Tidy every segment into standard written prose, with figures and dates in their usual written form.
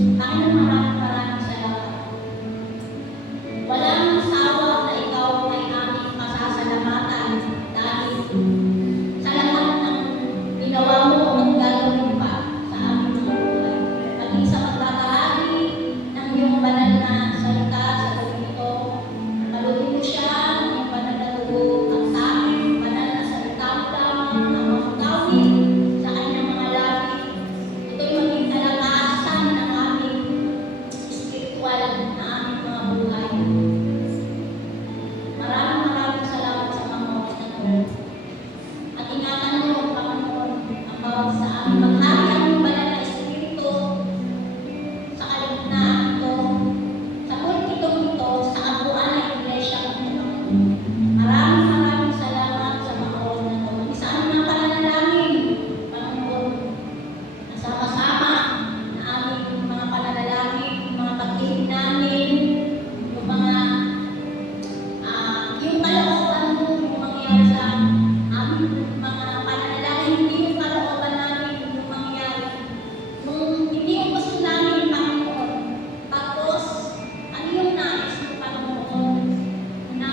Panginoon, maraming salamat. Walang sawa na ikaw ay aming pasasalamatan dahil sa lahat ng ginawa mo at gagawin pa sa aming mga buhay. Pati sa pagtatahali ng iyong banal na salita sa gabi ito, nakalugin mo siya ng iyong banal na dugo at sa aming banal na salita mo lamang ang magtawid sa kanyang mga labi. Ito'y maging kalakasan ng aming spiritual na aming mga buhay. Maraming salamat sa mga oras na ito. At ingatan mo, Panginoon, ang bawat sa aming maghari ang banal na Espiritu sa kalagitnaan ito, sa pulpitong ito, sa kabuuan ng Iglesia ng Panginoon. Maraming salamat sa mga oras na ito. Isa ang mga pananalangin, Panginoon, na sama-sama na aming mga pananalangin, mga pagtihin namin, yung mga yung kalooban mo yung mangyayari sa aming mga pananalangin, hindi yung kalooban namin yung mangyayari. Hindi yung gusto namin, Panginoon. Tapos, ano yung nais mo, Panginoon, na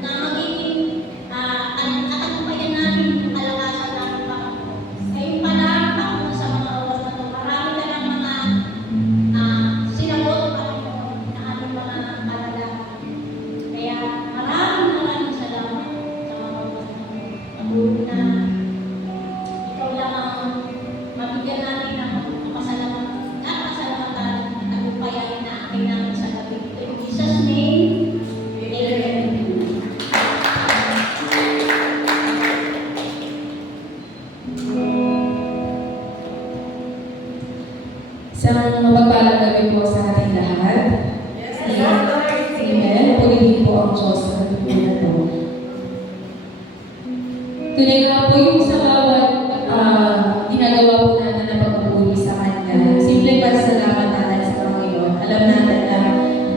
magiging katagumpayan namin yung kalakasan namin, Panginoon. Ngayon pala, Panginoon, sa mga oras na ito, marami ka ng mga sinagot, Panginoon, na aming mga panalangin. Kaya maraming salamat sa mga oras na ito. Patuloy na ikaw lang ang mabigyan namin ng pasalamatan at tagumpayan na aking namin sa gabi ito. In Jesus' name, Amen. Isang mapagpalang gabi po sa ating lahat. Amen. Purihin po ang Diyos sa gabi po na ito. Tunay nga po yung sa bawat ginagawa po natin na pag-uuli sa Kanya. Simple pasalamat natin sa Panginoon. Alam natin na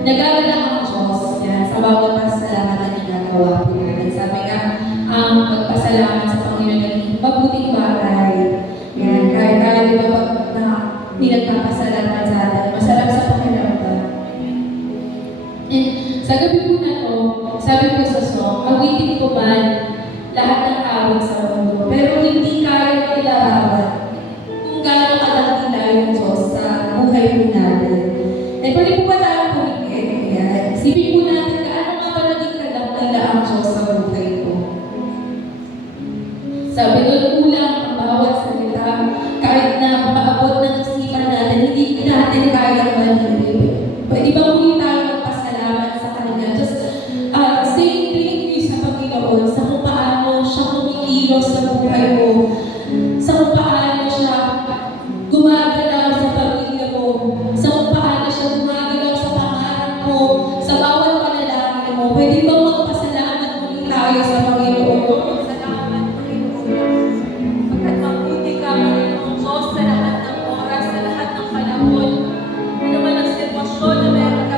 nag-aalala ang Diyos sa bawat pasalamat na ginagawa po natin. Sabi nga, ang pagpasalamat sa Panginoon ay mabuting bagay. Yan, kahit tayo di ba pag hindi nagpapasalamat sa atin, masarap sa pakiramdam. And sa gabi po na to, sabi po sa song, awitin ko man lahat ng awit sa mundo, pero hindi kaya ilarawan kung gaano kadakila yung Diyos sa buhay po natin. Eh, pwede po ba tayo pumikit? Kaya, isipin po natin gaano nga ba naging kadakila ang Diyos sa buhay ko. Sabi doon, kulang ang bawat salita, kahit na makaabot ng isipan natin, hindi natin kaya malibig. Pwede ba muli tayo magpasalamat sa Kanya? Just saying thank you sa Panginoon sa kung paano siya kumikilos sa buhay mo, sa kung paano siya gumagalaw sa pamilya mo, sa kung paano siya gumagalaw sa pangarap mo, sa bawat panalangin mo. Pwede ba magpasalamat muli tayo sa Panginoon? Salamat, Panginoon. Pagkat mabuti ka, Panginoon Diyos, sa lahat ng oras, sa lahat ng panahon, ano man ang sitwasyon na meron ka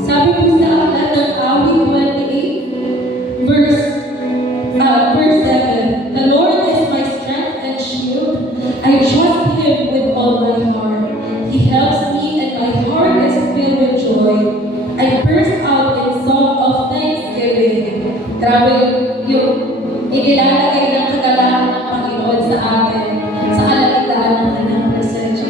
Sabi po sa aklat ng Awit 28, verse 7, "The Lord is my strength and shield. I trust Him with all my heart. He helps me and my heart is filled with joy. I burst out in song of thanksgiving." Grabe yung inilalagay ng kagalakan ng Panginoon sa atin sa kalagitnaan ng kanyang presensya.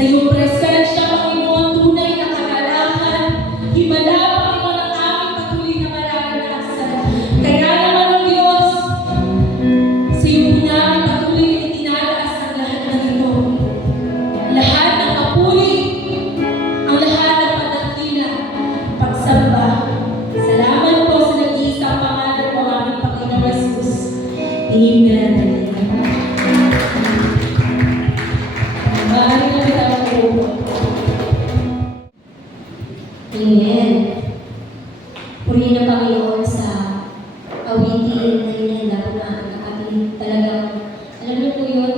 Sa iyong presensya, Panginoon, tunay na kagalakan. Himala, Panginoon, ang aming patuloy na mararanasan. Kaya naman, O Diyos, sa iyo po namin patuloy na itinataas ang lahat ng ito. Lahat ng papuri, ang lahat ng pagdakila, pagsamba. Salamat po sa nag-iisang pangalan mo, aming Panginoon Jesus. Amen. Maaaring na kita ang upo. Amen. Purihin ang Panginoon sa awitin na inihanda po na ating kapatid. Talagang, alam niyo po yun,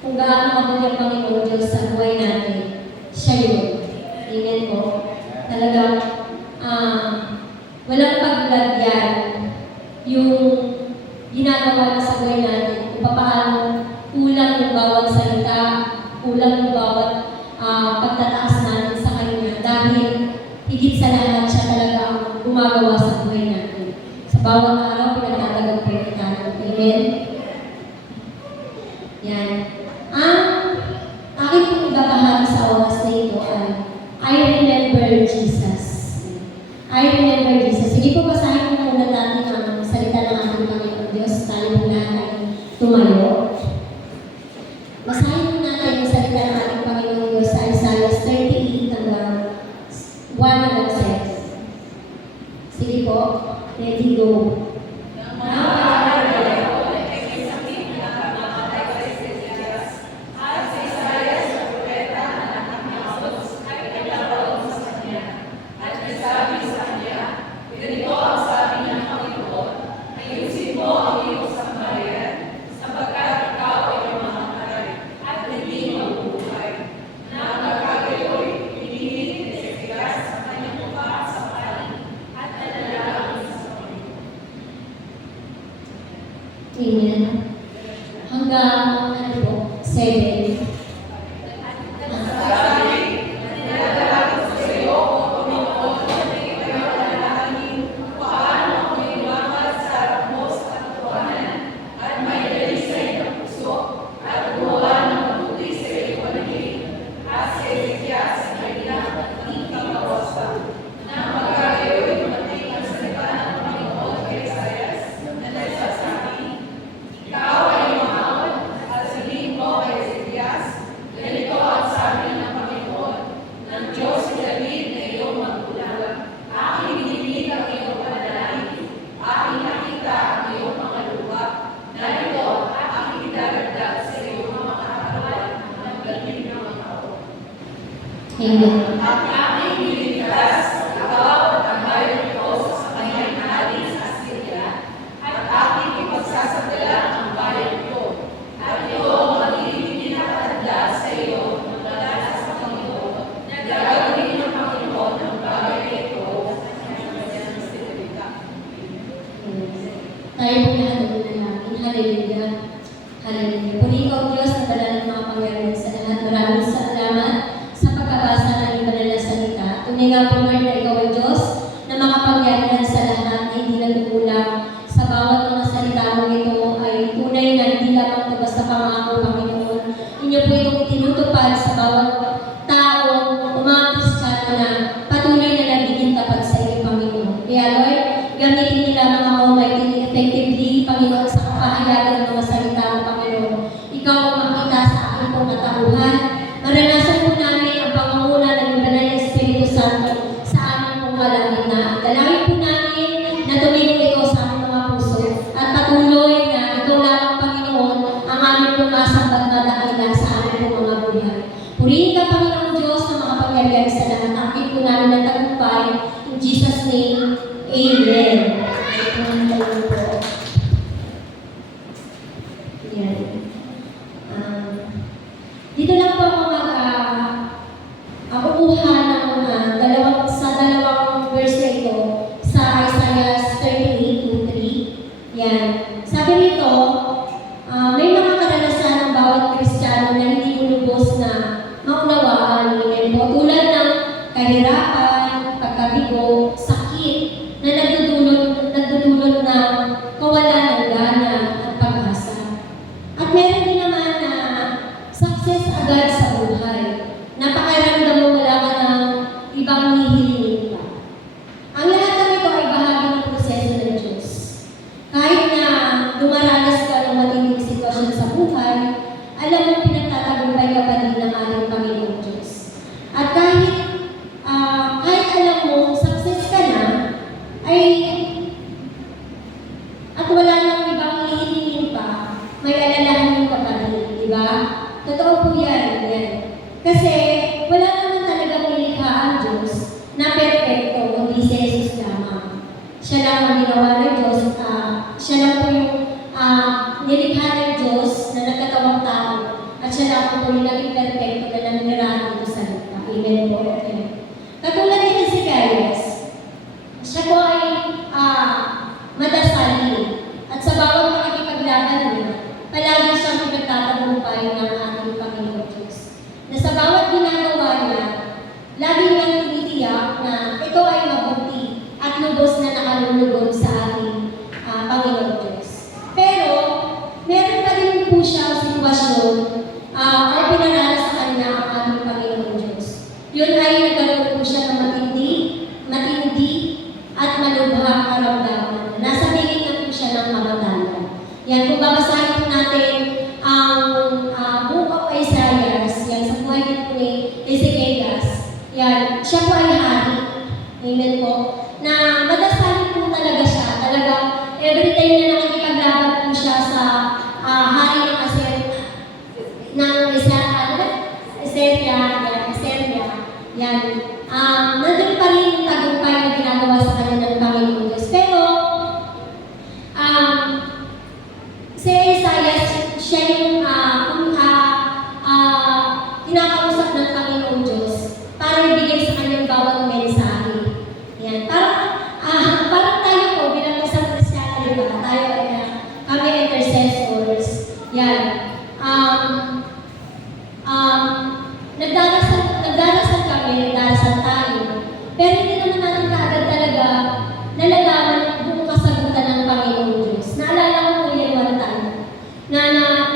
kung gaano mabuti ang Panginoon Diyos sa buhay natin, siya yun. Amen po. Talagang, walang paglagyan yung ginagawa niya sa buhay natin. Kung paano kulang yung bawat salita, kulang yung bawat pagtataas natin sa Kanya. Dahil higit sa lahat siya talaga ang gumagawa sa buhay natin. Sa bawat araw, pinagtatagapay kita. Amen? Yan. Ang aking pong ibabahagi sa oras na ito ay I remember Jesus. I remember Jesus. Sige po, basahin mo muna natin ang salita ng ating Panginoon Diyos. Tayo po lahat ay tumayo. Basahin po natin ang salita ng ating Panginoon Diyos sa Isaiah 38 hanggang 1 hanggang 6. Sige po, ready, go. Amen. Hanggang, ano po, 7. Amen. Tayo po lahat ang nanalangin. Hallelujah. Hallelujah. Purihin ka, O Diyos, na banal ng mga pangyarihan sa lahat. Maraming salamat sa pagkabasa ng iyong banal na salita. Tunay nga po, Lord, na ikaw ay Diyos na mga pangyarihan sa lahat na hindi nagkukulang. Sa bawat mga salita mo ito ay tunay na hindi lamang ito basta pangako, Panginoon. Inyo po itong itinutupad sa bawat taong Kristyano na patuloy na nagiging tapat sa iyo, Panginoon. Kaya, Lord, gamitin niyo lamang ako maitin effectively, Panginoon, sa kapahayagan ng mga salita mo, Panginoon. Ikaw ang makita sa aking pong katauhan. Maranasan po namin ang pangunguna ng Banal na Espiritu Santo sa aming pong kalagitnaan. Dalangin po namin na tumigo ito sa aming mga puso at patuloy na ikaw lamang, Panginoon, ang aming pong masambat na dakila sa aming pong mga buhay. Purihin ka, Panginoon Diyos, na mga pangyarihan sa lahat. Aking po namin na tagumpay. In Jesus' name, Amen. Dito lang po ako kukuha ng dalawang verse na ito sa Isaiah 38:3. Yan. Sabi nito, may mga karanasan ng bawat Kristiyano na hindi mo lubos na maunawaan. Amen po. Tulad ng kahirapan, pagkabigo, sakit, na nagdudulot ng kawalan ng gana at pag-asa. At meron din naman na success agad sa buhay. napakaramdam mo wala ka ng ibang hihilingin pa. Ang lahat ng ito ay bahagi ng proseso ng Diyos. Kahit na dumaranas ka ng matinding sitwasyon sa buhay, alam mo pinagtatagumpay ka pa din ng ating Panginoong Diyos. At kahit alam mo, success ka na, at wala nang ibang hihilingin pa, may alalahanin ka pa din, di ba? Totoo po yan. Kasi wala naman talagang nilikha ang Diyos na perfecto, kundi si Jesus lamang. Siya lang ang ginawa ng Diyos, siya lang po yung nilikha ng Diyos na nagkatawang tao, at siya lang po yung naging perfecto na nangyarahan dito sa lupa. Amen po. Katulad ni Ezekias, siya po ay madasali, at sa bawat makikipaglaban niya, palagi siyang pinagtatagumpay ng ating Panginoon Diyos. Na sa bawat ginagawa niya, lagi niyang tinitiyak na ito ay mabuti at lubos na nakalulugod sa ating Panginoon Diyos. Pero, meron pa rin po siyang sitwasyon ay pinaranas sa kanya ang ating Panginoon Diyos. Yun ay nagkaroon po siya ng matindi at malubhang karamdaman. Nasa piling na po siya ng kamatayan. Yan, kung babasahin po natin ang Book of Isaiah, yan, sa buhay din po ni Ezekias, yan, siya po ay hari. Amen po. Na madasalin po talaga siya. Talagang every time na nakikipaglaban po siya sa hari ng Assyria, yan, nandun pa rin yung tagumpay na ginagawa sa kanya ng Panginoon Diyos. Pero, si Isaiah, siya yung kinakausap ng Panginoon Diyos para ibigay sa kanyang bawat mensahe. Yan. Parang tayo po, bilang isang Kristiyano, di ba? Tayo, kami intercessors. Yan. Nagdarasal kami, nagdarasal tayo. Pero hindi naman natin kaagad talaga nalalaman kung kasagutan ng Panginoon Diyos. Naalala ko po yan one time, na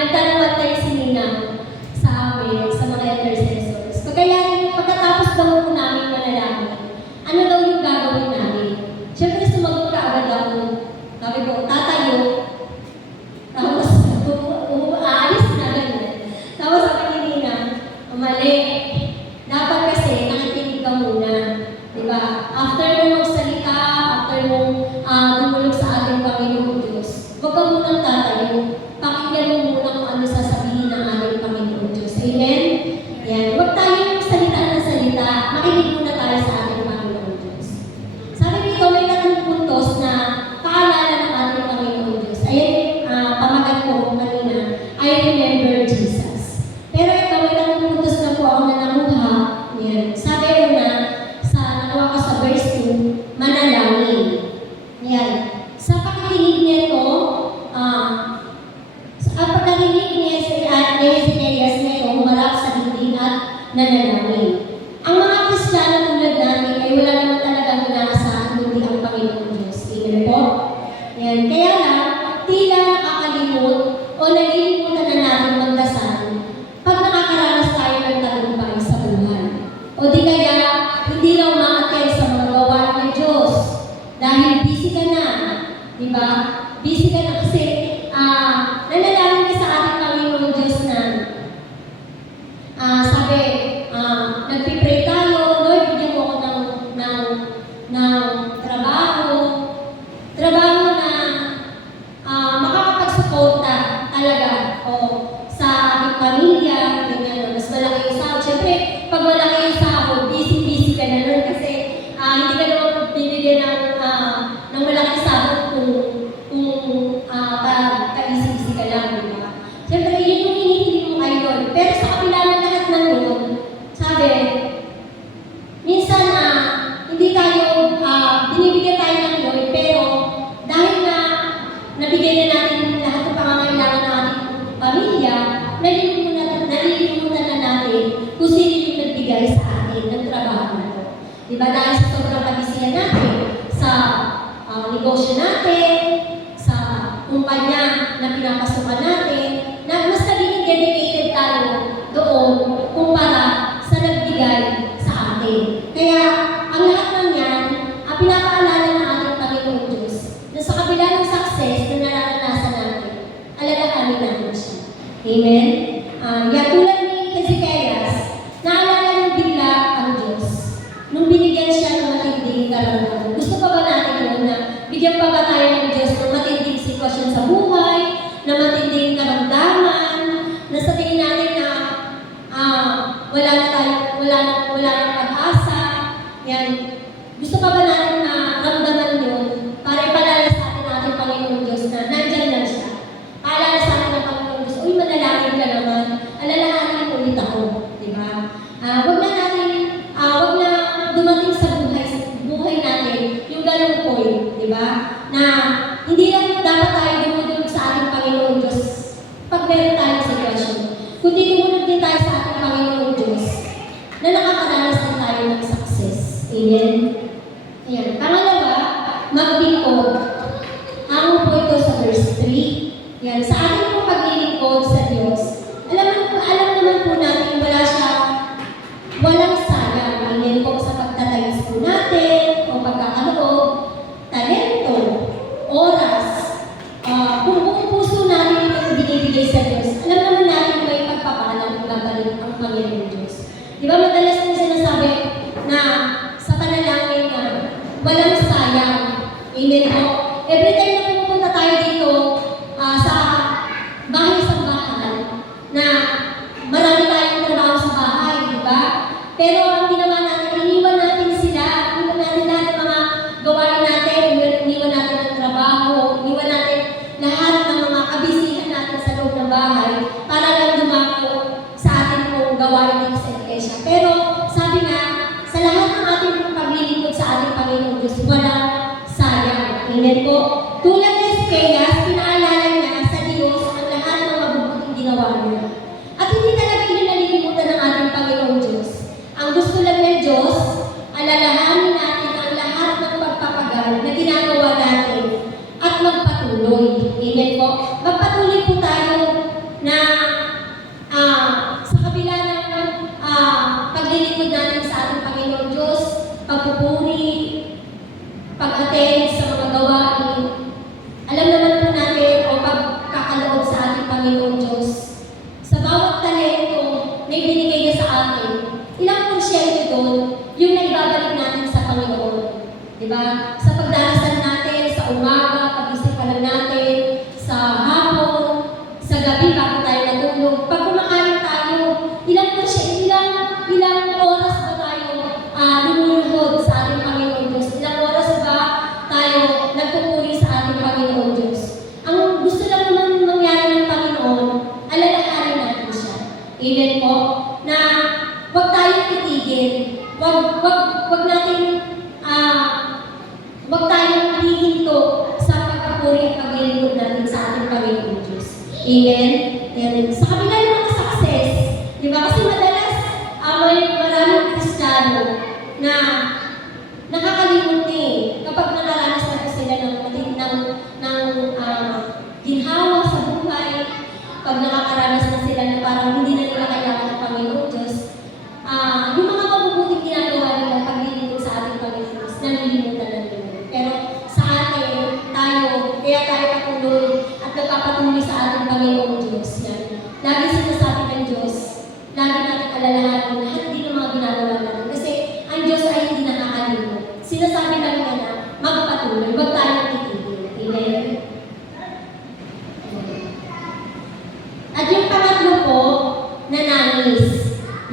nagtanong tayo si Nina sa amin, sa mga intercessors. Pagkatapos daw po namin manalangin, ano daw yung gagawin namin? Siyempre sumagot ka agad ako. Sabi ko, tatayo. Tapos, aalis na ganyan. Tapos sabi ni Nina, mali. Dapat kasi nakikinig ka muna. Diba? After mo magsalita, after mo dumulog sa ating Panginoon Diyos, huwag ka munang tatayo. Pakinggan mo muna kung ano sasabihin ng ating Panginoon Diyos. Amen? Yan. Huwag tayo salita ng salita. Makinig muna tayo sa ating Panginoon Diyos. Sabi dito, may tatlong puntos na paalala ng ating Panginoon Diyos. Ayan, pamagat ko kanina, I remember Jesus. Pero ito, may tatlong puntos na po ako na nakuha. Yan. Sabi una, nakuha ko sa verse 2, manalangin. Yan. Sa pakikinig nito, ang pagkarinig ni Ezekias nito, humarap sa dibdib at nanalangin. Ang mga Kristiyano tulad natin ay wala naman talagang inaasahan kundi ang Panginoon Diyos. Amen po? Yan. Kaya lang, tila nakakalimot o nalilimutan na natin magdasal pag nakakaranas tayo ng tagumpay sa buhay. O di kaya, hindi na umaattend sa mga gawain ng Diyos dahil busy ka na. Diba? Busy ka na kasi nanalangin ka sa ating Panginoon Diyos na sabi, nagpipray tayo, Lord, bigyan mo ako ng trabaho na makakapagsuporta talaga sa ating pamilya, ganyan, mas malaki yung sahod. Siyempre, pag malaki yung sahod, busy ka na nun kasi hindi ka naman bibigyan ng malaki sahod kung ka-easy ka lang, di ba? Siyempre, yun yung hinihiling mo kay Lord. Pero sa kapila ng lahat ng yun, sabi, minsan hindi tayo, binibigyan tayo ng Lord, pero dahil na nabigay na natin lahat ng pangangailangan ng ating pamilya, nalilimutan na natin kung sino yung nagbigay sa atin ng trabaho na ito. Diba? Dahil sa sobrang kabisihan natin, sa negosyo natin, sa kumpanya na pinapasukan natin, na mas naging dedicated tayo doon kumpara sa wala na pag-asa. Yan. Gusto pa ba natin na ramdaman yun para ipalala sa atin natin Panginoon Diyos na nandyan lang siya? Paalala sa atin ng Panginoon Diyos, uy, manalangin ka naman, alalahanin ko ulit ako. Diba? Wag na dumating sa buhay natin yung ganung point, diba? Na hindi lang dapat tayo dumudulog sa ating Panginoon Diyos pag meron tayong sitwasyon, kundi dumulog din tayo sa ating Panginoon Diyos na nakakaranas din tayo ng success. Amen? Ayan. Pangalawa, maglingkod. Hango po ito sa verse 3. Yan. Sa ating pong paglilingkod sa Diyos, alam naman po natin walang sayang. Amen po sa pagtatayos po natin, o pagkakaloob, talento, oras, kung buong puso natin yung binibigay sa Diyos, alam naman natin may pagpapalang babalik ang Panginoon Diyos. Di ba madalas kong sinasabi na sa panalangin na walang sayang. Amen po. Every time na pupunta tayo dito sa bahay-sambahan na marami tayong trabaho sa bahay, di ba? Pero ang ginawa natin, iniwan natin sila, iniwan natin lahat ng mga gawain natin, iniwan natin ang trabaho, iniwan natin lahat ng mga kabisihan natin sa loob ng bahay para lang dumako sa ating pong gawain dito sa iglesia. Pero sabi nga, sa lahat ng ating pong paglilingkod sa ating Panginoon Diyos, walang sayang. Amen po. Tulad ni Eskeas, pinaalala niya sa Diyos ang lahat ng mabubuting ginawa niya. At hindi talaga yun nalilimutan ng ating Panginoon Diyos. Ang gusto lang ng Diyos, alalahanin natin ang lahat ng pagpapagal na ginagawa natin at magpatuloy. Amen po. Magpatuloy po tayo na sa kabila ng paglilingkod natin sa ating Panginoon Diyos, pagpupuri, pag-attend sa mga gawain. Alam naman po natin o pagkakaloob sa ating Panginoon Diyos. Sa bawat talento na ibinigay niya sa atin, ilang porsyento doon yung naibabalik natin sa Panginoon. Diba? Sa pagdarasal natin, sa umaga, pag-isip pa lang natin, sa hapon, sa gabi bago tayo natulog. Pag kumakain tayo, ilang oras ba tayo lumuluhod sa ating Panginoon Diyos? Ilang oras ba tayo nagpupuri sa ating Panginoon Diyos? Ang gusto lang naman mangyari ng Panginoon, alalahanin natin siya. Amen po? Na huwag tayong titigil. Huwag tayong hihinto sa pagpupuri at paglilingkod natin sa ating Panginoon Diyos. Amen? Amen. Sa kabila ng mga success, di ba? Kasi madalas, may maraming Kristiyano na nakakalimot kapag nakaranas na sila ng ginhawa sa buhay, pag nakakaranas na sila na parang hindi na nila kailangan ng Panginoon Diyos, yung mga mabubuting ginagawa nila paglilingkod sa ating Panginoon Diyos, nalilimutan na nila. Pero sa atin, kaya tayo patuloy at nagpapatuloy sa ating Panginoon Diyos. Yan. Lagi sinasabi ng Diyos, lagi natin alalahanin lahat din ng mga ginagawa natin. Kasi ang Diyos ay hindi nakakalimot. Sinasabi lang niya na magpatuloy, huwag tayong titigil. Amen? At yung pangatlo po, nananis.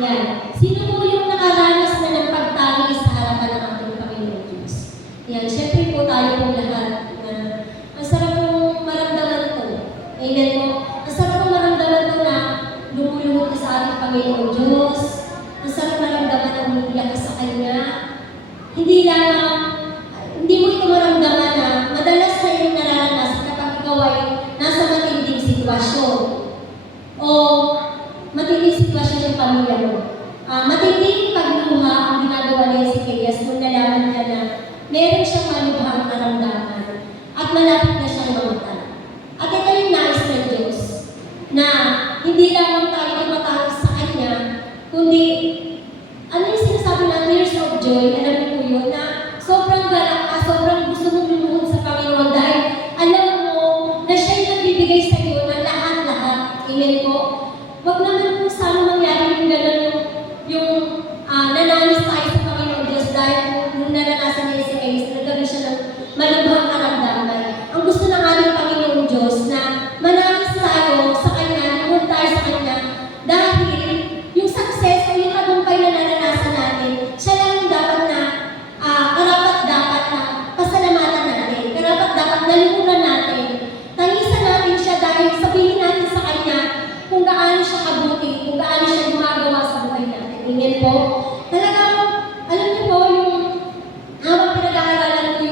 Yan. Sino po yung nakaranas na ng pagtangis sa harapan ng ating Panginoon Diyos? Yan. Siyempre po tayo po lahat na ang sarap pong maramdaman to. Amen po. Ang sarap pong maramdaman to na lumuluhod ka sa ating Panginoon Diyos. Ang sarap maramdaman na umiiyak ka sa Kanya. Hindi mo ito maramdaman na madalas na yung nararanasan kapag ikaw ay nasa matinding sitwasyon. O matinding sitwasyon ng pamilya mo. Matinding pagluha ang ginagawa niya si Eskeas nung nalaman niya na meron siyang malubhang naramdaman at malapit na siyang mamatay. At ito yung nais ng Diyos na hindi lamang tayo tumatawag sa Kanya, kundi ano yung sinasabi na tears of joy, alam niyo po yun, na sobrang galak ka, sobrang gusto mong lumuhod sa Panginoon dahil alam mo na siya yung nagbibigay sa iyo ng lahat-lahat. Amen po? Huwag naman po sana mangyari yung gano'n yung nananis tayo sa Panginoon Diyos po. Talagang, alam niyo po, yung habang pinag-aaralan ko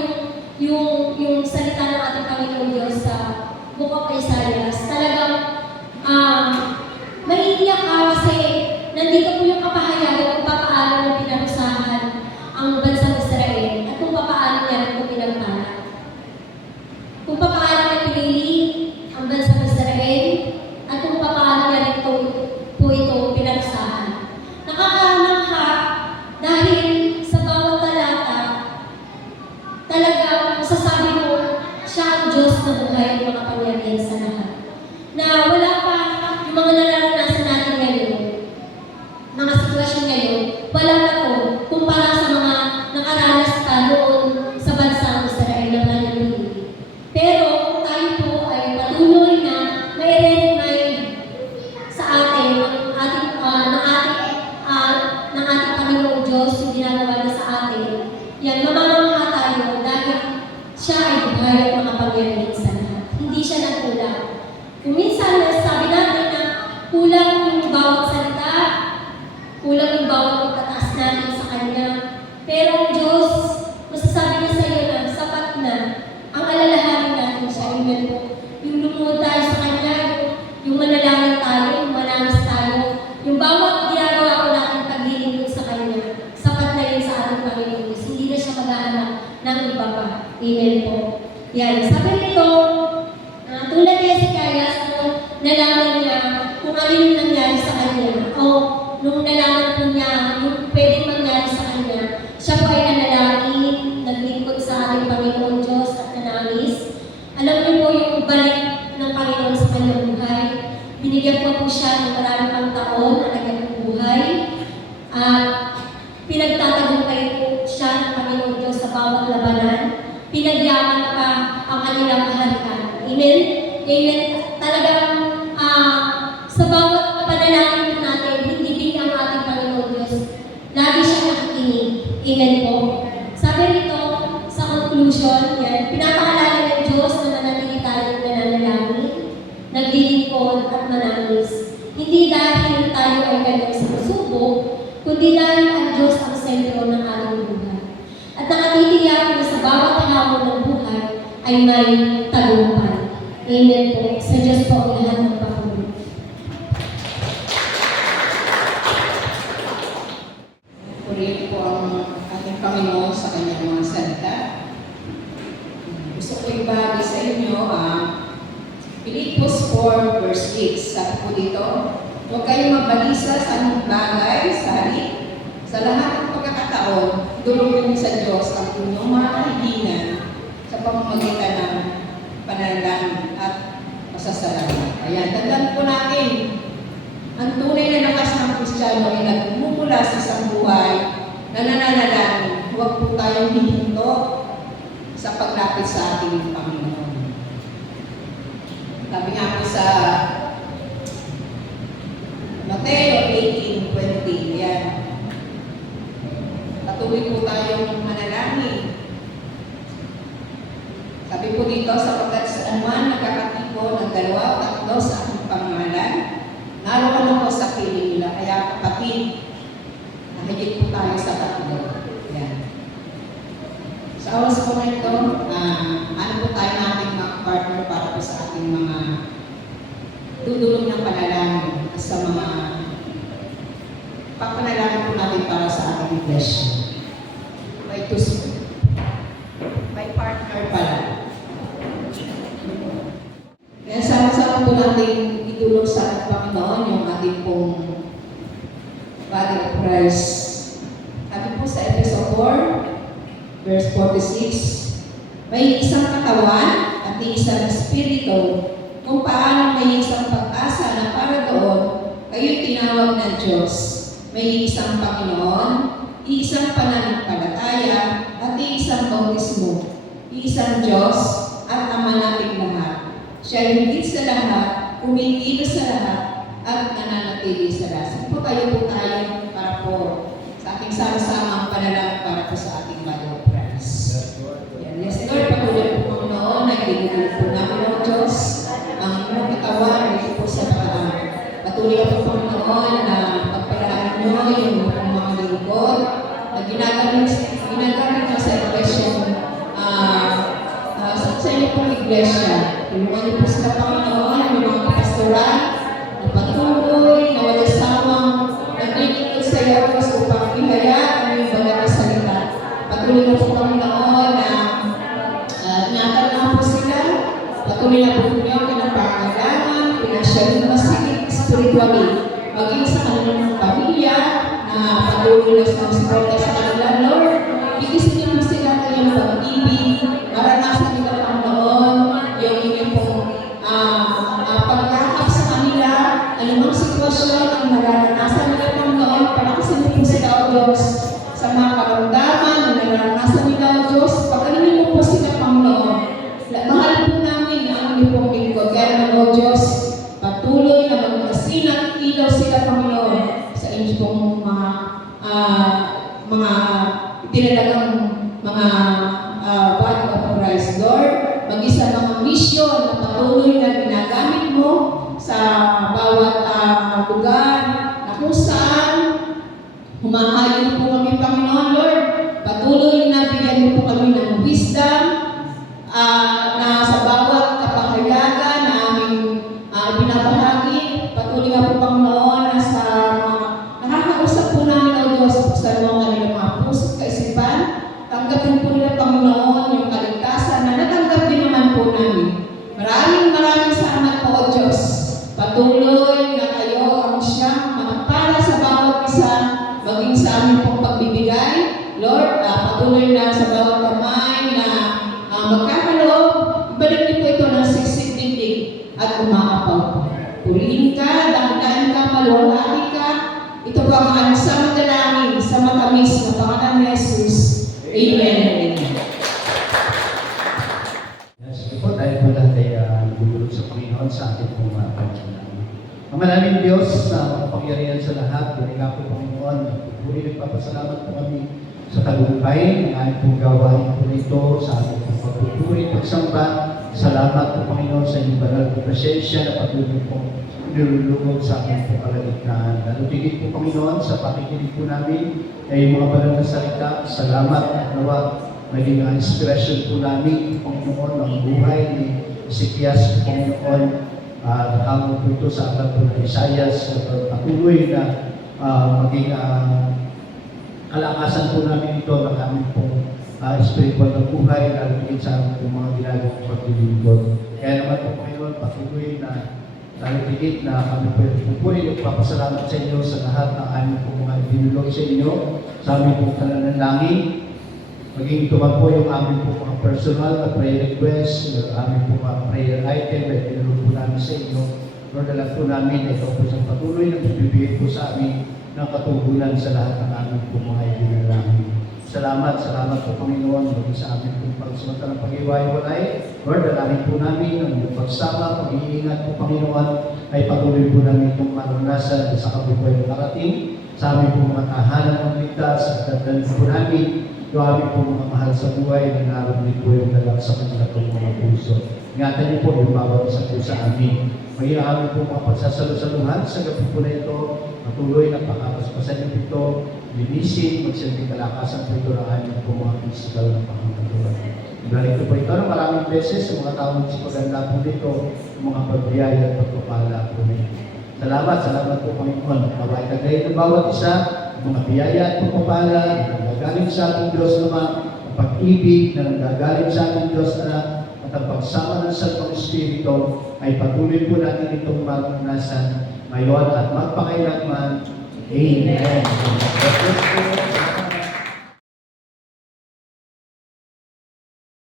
yung salita ng ating Panginoon Diyos sa Book of Isaiah, talagang maiiyak ka kasi nandito po yung kapahayagan kung paano niya pinarusahan ang bansang Israel at kung paano niya ito pinagpala. Kung paano niya pinili ang bansang Israel at kung paano niya rin po ito pinarusahan. Nakakamangha dahil sa bawat talata, talagang masasabi mo siya ang Diyos na buhay at makapangyarihan sa lahat. Na wala pa yung mga nararanasan natin ngayon, mga sitwasyon ngayon, wala pa to kumpara sa mga nakaranas ka noon sa bansang Israel na nananili. Pero tayo po ay patuloy na may sa atin ng ating Panginoong Diyos yung ginagawa niya sa atin. Yan, mamamangha tayo dahil siya ay buhay at makapangyarihan sa lahat. Hindi siya nagkulang. Kung minsan, sabi natin na kulang yung bawat salita, kulang yung bawat pagtataas natin sa Kanya. Pero ang Diyos, masasabi niya sa iyo na sapat na ang alalahanin natin siya. Amen po. Yung lumuhod tayo sa Kanya, yung manalangin tayo, yung manamis tayo, yung bawat ginagawa ko natin paglilingkod sa Kanya, sapat na yun sa ating Panginoon Diyos. Hindi na siya maghahanap ng iba pa. Amen po. Yan. Sabi nito, tulad ni Hezekiah, nalaman niya kung ano yung nangyari sa kanya. O nung nalaman po niya yung pwedeng mangyari sa kanya, siya po ay nanalangin, naglingkod sa ating Panginoon Diyos at nanangis. Alam niyo po yung balik ng Panginoon sa kanyang buhay. Binigyan po siya ng marami pang taon na kanyang buhay. At pinagtatagumpay po siya ng Panginoon Diyos sa bawat labanan. Pinagyaman pa ang kanilang kaharian. Amen? Amen. Talagang sa bawat panalangin po natin, hindi din ang ating Panginoon Diyos. Lagi siya nakikinig. Amen po. Sabi nito, sa conclusion, yan, pinapaalala ng Diyos na manatili tayong nananalangin, naglilingkod at manangis. Hindi dahil tayo ay kanyang sinusubok, kundi dahil ang Diyos ang sentro ng ating buhay. At nakatitiyak na sa bawat hamon ng buhay ay may tagumpay. Amen po. Sa Diyos po ang lahat ng papuri. Purihin po ang ating Panginoon sa kanyang mga salita. Gusto ko ibahagi sa inyo Filipos 4 verse 6. Sabi po dito, huwag kayong mabalisa sa anong bagay, sa halip, sa lahat ng pagkakataon, dulungin sa Diyos ang inyong mga kahilingan sa pamamagitan ng panalangin at pasasalamat. Ayan, tandaan po natin, ang tunay na lakas ng Kristiyano ay nagmumula sa isang buhay na nananalangin. Huwag po tayong hihinto sa paglapit sa ating Panginoon. Sabi nga po sa Mateo 18:20, yan. Patuloy po tayong manalangin. Sabi po dito, sapagkat sa anuman nagkakatipo ng 2 o 3 sa aking pangalan, naroon ako sa piling nila. Kaya kapatid, nahigit po tayo sa 3. Yan. Sa oras po na ito, ano po tayo nating partner para po sa ating mga tutulong ng panalangin at sa mga papanalangin po natin para sa ating iglesia. May partner pala. Kaya sama-sama po natin itulong sa ating Panginoon yung ating pong body of Christ. Sabi po sa Efeso 4, verse 46, may isang katawan at isang espiritu kung paano may isang pag-asa na para doon kayo'y tinawag ng Diyos. May isang Panginoon, isang pananampalataya at isang bautismo, isang Diyos at Ama nating lahat. Siya higit sa lahat, kumikilos sa lahat, at nananatili sa lahat. Sige po tayo para po sa ating sama-samang panalangin para po sa ating body of Christ. Yan. Yes, Lord, patuloy po Panginoon, nagdilipin po namin ang Diyos, ang inyong katawan, ito po sa pagkakaan. Patuloy po Panginoon na pagpalaan nyo yung mga lingkod na ginagamit mo sa iglesia, sa inyo pong iglesia. Tulungan niyo po sila, Panginoon, yung mga pastoral, na patuloy, na walang sawang naglilingkod sa iyo, Diyos, upang ihayaan ang iyong banal na salita. Patuloy na po, Panginoon, na ingatan na po sila. Patuloy na po niyo ang kinapangalaman, pinansyalin na masigit, spiritually, maging sa kanilang pamilya, na patuloy na sa suporta sa kanila, Lord. Ikisin niyo po sila ng iyong pag-ibig, maranasan nila, Panginoon, yung inyong pong pagyakap sa kanila, anumang sitwasyon ang nararanasan nila, Panginoon, palakasin niyo po sila, O Diyos, sa mga karamdaman na nararanasan nila, O Diyos, pag-alinin mo po sila, Panginoon. Mahal po namin ang inyong pong lingkod, kaya naman, O Diyos, patuloy na magmasin at ilaw sila, Panginoon, sa inyong pong mga tinalagang mga body of Christ, Lord. Mag-isa mga misyon na patuloy na ginagamit mo sa bawat lugar na kung saan humahayo po kami, Panginoon, Lord. Patuloy na bigyan mo po kami ng wisdom na sa bawat kapahayagan na aming binabahagi. Patuloy nga po, Panginoon, na sa nakakausap po namin, O Diyos, sa mga kanilang mga puso at kaisipan. Tanggapin po nila, Panginoon, yung kaligtasan na natanggap din naman po namin. Maraming salamat po, O Diyos. Patuloy na kayo ang siyang manapala sa bawat isa, maging sa aming pong pagbibigay. Lord, patuloy na sa bawat kamay na magkakaloob, ibalik niyo po ito ng siksik dindig at umaapaw po. Purihin ka, dakilaan ka, maluwalhati ka. Ito po ang aming sa madalangin, sa matamis na pangalan ni Jesus. Amen. Yes, po tayo po lahat ay nagulog sa Panginoon sa ating pong mga panalangin. Ang maraming Diyos na makapangyarihan sa lahat, pinigyan po Panginoon, puri nagpapasalamat po kami sa tagumpay ng aming pong gawain po nito sa ating pong pagpupuri, pagsamba. Salamat po Panginoon sa inyong banal na presensya na patuloy pong nilulungog sa ating pong kalagitnaan. Lalo tigit po Panginoon sa pakikinig po namin ay mga banal na salita. Salamat at nawa maging inspiration po namin Panginoon ang buhay ni Ezekias po Panginoon. Nakawag po ito sa aklat po ng Isaias. Patuloy na maging kalakasan po namin ito ng aming pong spiritual na buhay, lalo tigit sa aming pong mga ginagawang paglilingkod. Kaya naman po Panginoon, patuloy na lalo tigit na kami po pupuri at papasalamat sa inyo sa lahat ng aming pong mga binulog sa inyo, sa aming pong pananalangin. Maging ito man po yung aming pong mga personal na prayer request, yung aming pong mga prayer item na binulog po namin sa inyo. Lord, alam po namin na ito po sa patuloy na bibigay po sa amin ng katugunan sa lahat ng aming pong mga ibinalangin. Salamat po Panginoon, maging sa amin pong pagsamantalang pag-iwaiwalay. Lord, dalangin po namin ang iyong pagsama, pag-iingat po Panginoon, ay patuloy po namin itong maranasan sa kabubuhay ng karating, sa amin pong mga tahanan ng ligtas, at dadalhin po namin yung aming pong mga mahal sa buhay na narinig po yung dalag sa kanila pong mga puso. Ingatan niyo po yung bawat isa po sa amin. Maging aming pong mga pagsasalusaluhan sa gabi po na ito, patuloy na pakapaspasan niyo ito, linisin, magsilbing kalakasan po ito ng aming po mga physical na pangangatulan. Ibalik po ito ng maraming beses sa mga taong sa paganda po dito, mga pagbiyaya at pagpapala po nito. Salamat po Panginoon. Mabay kagayin ng bawat isa, mga biyaya at pagpapala na nanggagaling sa ating Diyos naman, ang pag-ibig na nanggagaling sa ating Diyos Anak, at ang pagsama ng Salpang Espiritu ay patuloy po natin itong maranasan ngayon at magpakailanman. Amen.